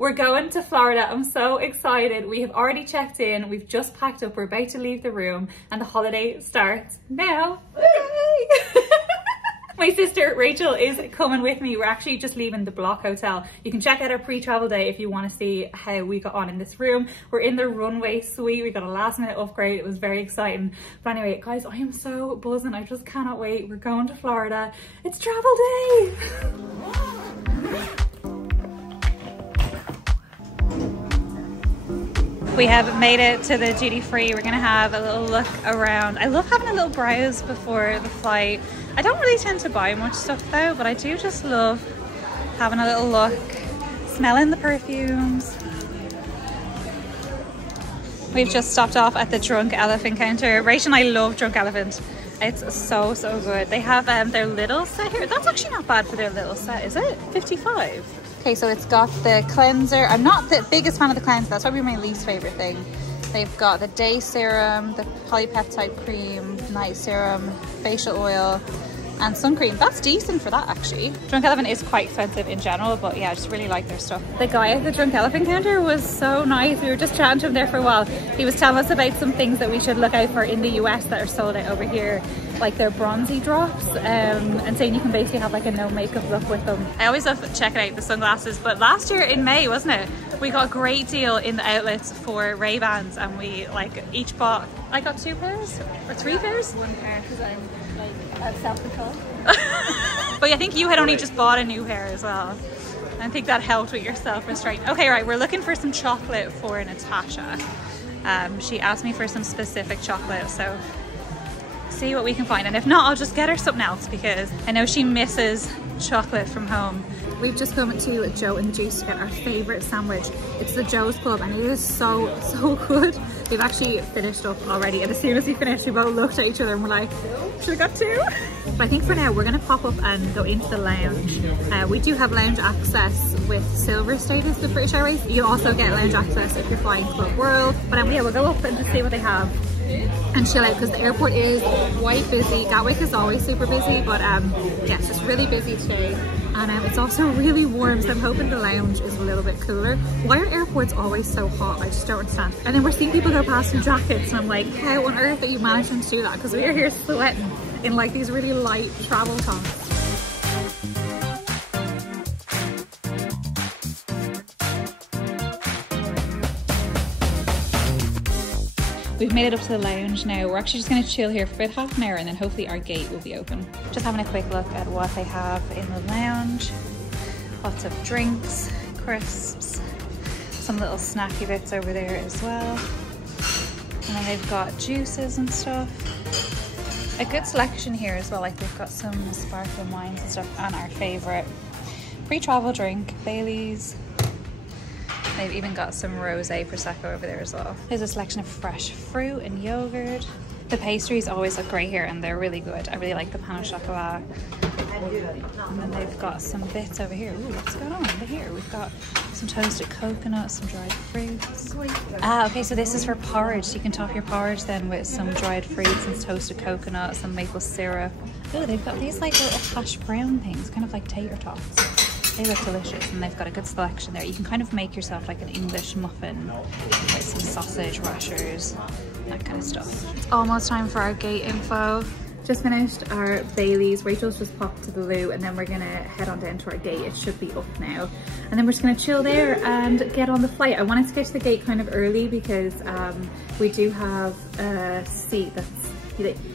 We're going to Florida. I'm so excited. We have already checked in. We've just packed up. We're about to leave the room and the holiday starts now. Yay! My sister Rachel is coming with me. We're actually just leaving the Block Hotel. You can check out our pre-travel day if you want to see how we got on in this room. We're in the runway suite. We got a last minute upgrade. It was very exciting. But anyway, guys, I am so buzzing. I just cannot wait. We're going to Florida. It's travel day. We have made it to the duty free. We're gonna have a little look around. I love having a little browse before the flight. I don't really tend to buy much stuff though, but I do just love having a little look, smelling the perfumes. We've just stopped off at the Drunk Elephant counter. Rachel and I love Drunk Elephant. It's so good. They have their little set here. That's actually not bad for their little set, is it? 55. Okay, so it's got the cleanser. I'm not the biggest fan of the cleanser. That's probably my least favorite thing. They've got the day serum, the polypeptide cream, night serum, facial oil, and sun cream. That's decent for that actually. Drunk Elephant is quite expensive in general, but yeah, I just really like their stuff. The guy at the Drunk Elephant counter was so nice. We were just chatting to him there for a while. He was telling us about some things that we should look out for in the US that are sold out over here, like their bronzy drops, and saying you can basically have like a no makeup look with them. I always love checking out the sunglasses, but last year in May, wasn't it? We got a great deal in the outlets for Ray-Bans, and we like each bought, I got 2 pairs or 3 pairs? 1 pair because I'm like self-control. But I think you had only just bought a new pair as well. I think that helped with your self-restraint. Okay, right, we're looking for some chocolate for Natasha. She asked me for some specific chocolate, so see what we can find, and if not, I'll just get her something else because I know she misses chocolate from home. We've just come to Joe and the Juice to get our favorite sandwich. It's the Joe's Club and it is so good. We've actually finished up already, and as soon as we finished we both looked at each other and we're like, should have got 2? But I think for now we're gonna pop up and go into the lounge. We do have lounge access with silver status with British Airways. You also get lounge access if you're flying Club World. But yeah, we'll go up and just see what they have and chill out because the airport is quite busy. Gatwick is always super busy, but yeah, it's just really busy today. And it's also really warm, so I'm hoping the lounge is a little bit cooler. Why are airports always so hot? I just don't understand. And then we're seeing people go past in jackets and I'm like, how on earth are you managing to do that? Because we are here sweating in like these really light travel tops. We've made it up to the lounge now. We're actually just going to chill here for about half an hour and then hopefully our gate will be open. Just having a quick look at what they have in the lounge. Lots of drinks, crisps, some little snacky bits over there as well. And then they've got juices and stuff. A good selection here as well, like they've got some sparkling wines and stuff, and our favourite pre-travel drink, Baileys. They've even got some rosé prosecco over there as well. There's a selection of fresh fruit and yogurt. The pastries always look great here and they're really good. I really like the pain au chocolat. And then they've got some bits over here. Ooh, what's going on over here? We've got some toasted coconuts, some dried fruits. Ah, okay, so this is for porridge. You can top your porridge then with some dried fruits and toasted coconuts, some maple syrup. Oh, they've got these like little hash brown things, kind of like tater tots. They look delicious and they've got a good selection there. You can kind of make yourself like an English muffin with some sausage rashers, that kind of stuff. It's almost time for our gate info. Just finished our Baileys. Rachel's just popped to the loo and then we're gonna head on down to our gate. It should be up now. And then we're just gonna chill there and get on the flight. I wanted to get to the gate kind of early because we do have a seat that's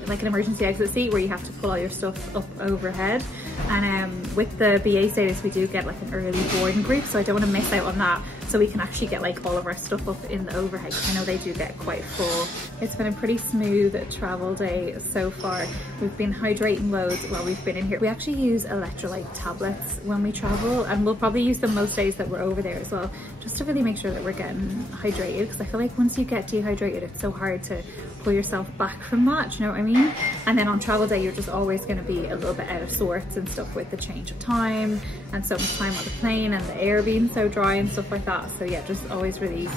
like an emergency exit seat where you have to pull all your stuff up overhead. And with the BA status, we do get like an early boarding group, so I don't want to miss out on that. So we can actually get like all of our stuff up in the overhead. I know they do get quite full. It's been a pretty smooth travel day so far. We've been hydrating loads while we've been in here. We actually use electrolyte tablets when we travel, and we'll probably use them most days that we're over there as well, just to really make sure that we're getting hydrated, because I feel like once you get dehydrated, it's so hard to pull yourself back from that, you know what I mean? And then on travel day, you're just always going to be a little bit out of sorts and stuff with the change of time and so much time on the plane and the air being so dry and stuff like that. So yeah, just always really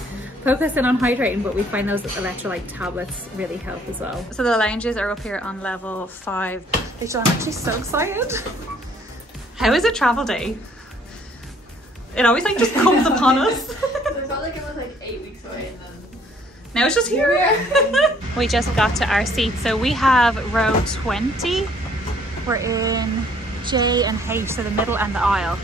focusing on hydrating, but we find those electrolyte tablets really help as well. So the lounges are up here on level 5. Rachel, I'm actually so excited. How is a travel day? It always like just comes upon us. So I felt like it was like 8 weeks away and then... Now it's just here. We just got to our seat. So we have row 20. We're in J and H, so the middle and the aisle,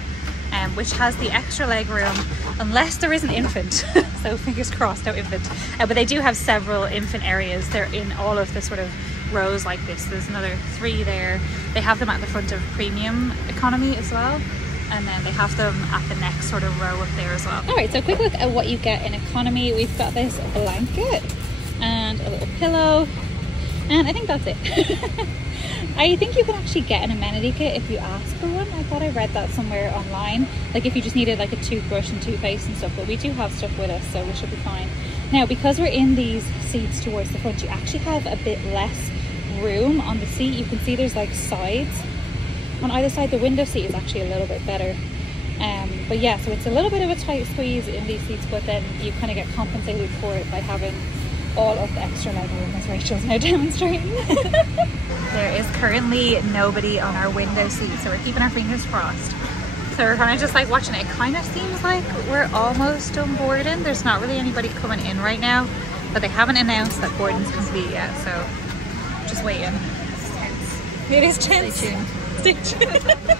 which has the extra leg room, unless there is an infant. So fingers crossed, no infant. But they do have several infant areas. They're in all of the sort of rows like this. There's another 3 there. They have them at the front of premium economy as well. And then they have them at the next sort of row up there as well. All right, so a quick look at what you get in economy. We've got this blanket and a little pillow, and I think that's it. I think you can actually get an amenity kit if you ask for one. I thought I read that somewhere online. Like if you just needed like a toothbrush and toothpaste and stuff, but we do have stuff with us, so we should be fine. Now, because we're in these seats towards the front, you actually have a bit less room on the seat. You can see there's like sides on either side. The window seat is actually a little bit better. But yeah, so it's a little bit of a tight squeeze in these seats, but then you kind of get compensated for it by having all of the extra leg room, as Rachel's now demonstrating. There is currently nobody on our window seat, so we're keeping our fingers crossed. So we're kind of just like watching it. It kind of seems like we're almost done boarding. There's not really anybody coming in right now, but they haven't announced that boarding's complete yet, so just waiting. It is tense. Stay tuned.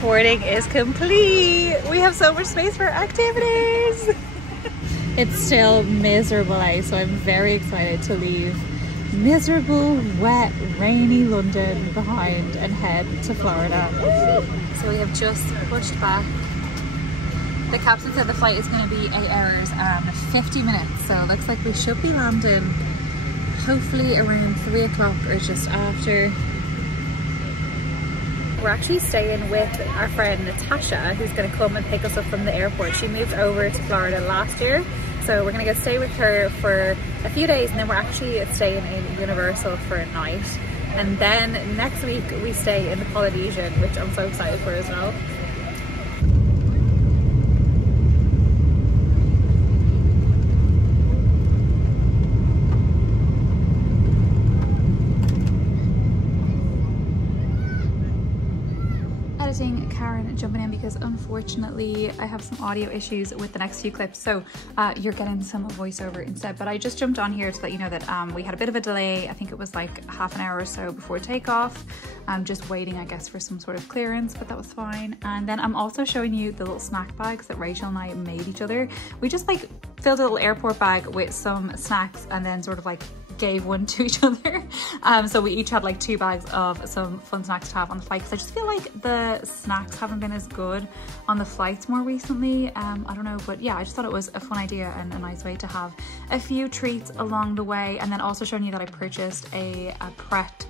Boarding is complete. We have so much space for activities. It's still miserable out, so I'm very excited to leave miserable, wet, rainy London behind and head to Florida. So we have just pushed back. The captain said the flight is going to be 8 hours and 50 minutes, so it looks like we should be landing hopefully around 3 o'clock or just after. We're actually staying with our friend Natasha, who's going to come and pick us up from the airport. She moved over to Florida last year, so we're going to go stay with her for a few days, and then we're actually staying in Universal for a night. And then next week we stay in the Polynesian, which I'm so excited for as well. Karen jumping in because unfortunately I have some audio issues with the next few clips, so you're getting some voiceover instead. But I just jumped on here to let you know that we had a bit of a delay. I think it was like half an hour or so before takeoff. I'm just waiting, I guess, for some sort of clearance, but that was fine. And then I'm also showing you the little snack bags that Rachel and I made each other. We just like filled a little airport bag with some snacks and then sort of like gave one to each other. So we each had like 2 bags of some fun snacks to have on the flight, because I just feel like the snacks haven't been as good on the flights more recently. I don't know, but yeah, I just thought it was a fun idea and a nice way to have a few treats along the way. And then also showing you that I purchased a Pret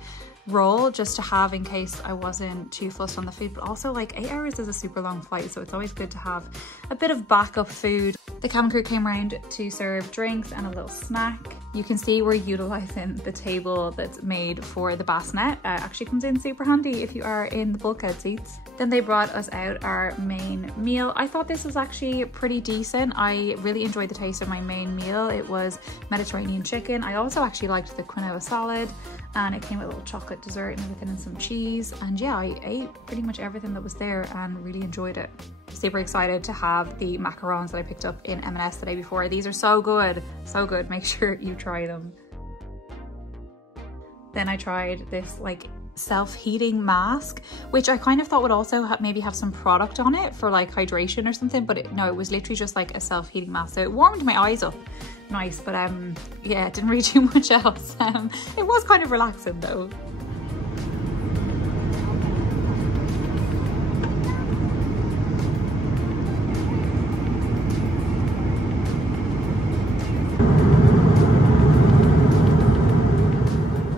roll just to have in case I wasn't too fussed on the food. But also, like, 8 hours is a super long flight, so it's always good to have a bit of backup food. The cabin crew came around to serve drinks and a little snack. You can see we're utilizing the table that's made for the bassinet. Actually comes in super handy if you are in the bulkhead seats. Then they brought us out our main meal. I thought this was actually pretty decent. I really enjoyed the taste of my main meal. It was Mediterranean chicken. I also actually liked the quinoa salad, and it came with a little chocolate dessert and everything and some cheese. And yeah, I ate pretty much everything that was there and really enjoyed it. Super excited to have the macarons that I picked up in M&S the day before. These are so good, so good. Make sure you try them. Then I tried this like self-heating mask, which I kind of thought would also maybe have some product on it for like hydration or something, but no, it was literally just like a self-heating mask. So it warmed my eyes up nice, but yeah, it didn't really do much else. It was kind of relaxing though.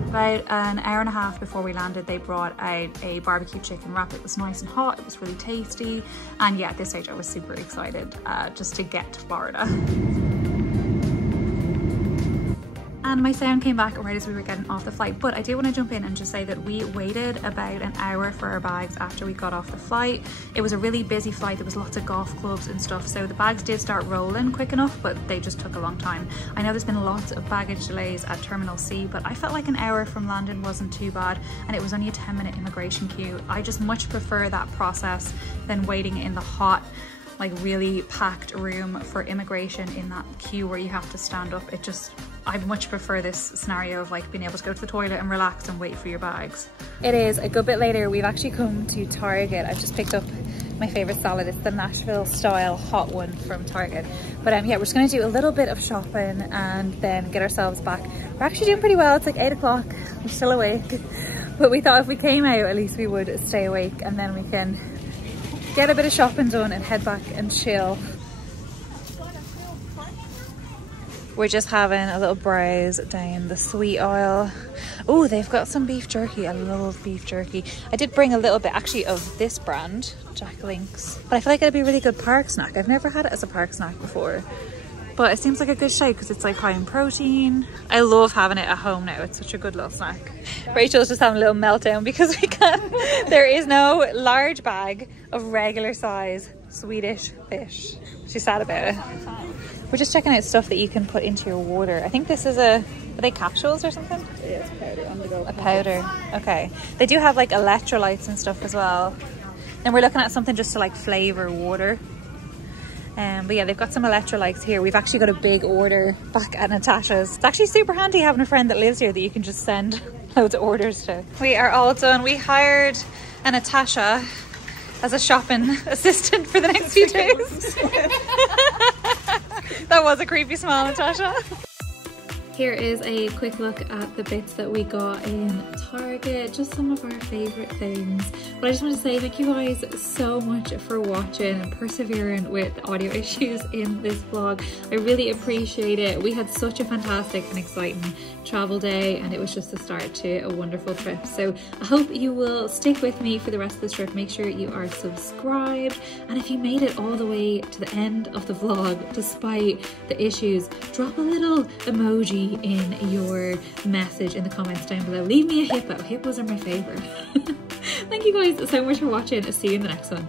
About an hour and a half before we landed, they brought out a barbecue chicken wrap. It was nice and hot, it was really tasty, and yeah, at this stage I was super excited just to get to Florida. And my sound came back right as we were getting off the flight. But I do want to jump in and just say that we waited about an hour for our bags after we got off the flight. It was a really busy flight. There was lots of golf clubs and stuff. So the bags did start rolling quick enough, but they just took a long time. I know there's been lots of baggage delays at Terminal C, but I felt like an hour from London wasn't too bad. And it was only a 10-minute immigration queue. I just much prefer that process than waiting in the hot, like really packed room for immigration in that queue where you have to stand up. I much prefer this scenario of like being able to go to the toilet and relax and wait for your bags. It is a good bit later. We've actually come to Target. I just picked up my favorite salad. It's the Nashville style hot one from Target. But yeah, we're just gonna do a little bit of shopping and then get ourselves back. We're actually doing pretty well. It's like 8 o'clock. I'm still awake. But we thought if we came out, at least we would stay awake, and then we can get a bit of shopping done and head back and chill. We're just having a little browse down the sweet aisle. Oh, they've got some beef jerky. I love beef jerky. I did bring a little bit actually of this brand, Jack Link's, but I feel like it'd be a really good park snack. I've never had it as a park snack before, but it seems like a good shape because it's like high in protein. I love having it at home now. It's such a good little snack. Rachel's just having a little meltdown because we can't. There is no large bag of regular size Swedish fish. She's sad about it. We're just checking out stuff that you can put into your water. I think this is are they capsules or something? Yeah, it's powder, on the go. A powder, okay. They do have like electrolytes and stuff as well. And we're looking at something just to like flavor water. But yeah, they've got some electrolytes here. We've actually got a big order back at Natasha's. It's actually super handy having a friend that lives here that you can just send loads of orders to. We are all done. We hired a Natasha as a shopping assistant for the next few days. That was a creepy smile, Natasha. Here is a quick look at the bits that we got in Target, just some of our favorite things. But I just want to say thank you guys so much for watching and persevering with audio issues in this vlog. I really appreciate it. We had such a fantastic and exciting travel day, and it was just the start to a wonderful trip. So I hope you will stick with me for the rest of the trip. Make sure you are subscribed, and if you made it all the way to the end of the vlog despite the issues, drop a little emoji in your message in the comments down below. Leave me a hippo. Hippos are my favorite. Thank you guys so much for watching. I'll see you in the next one.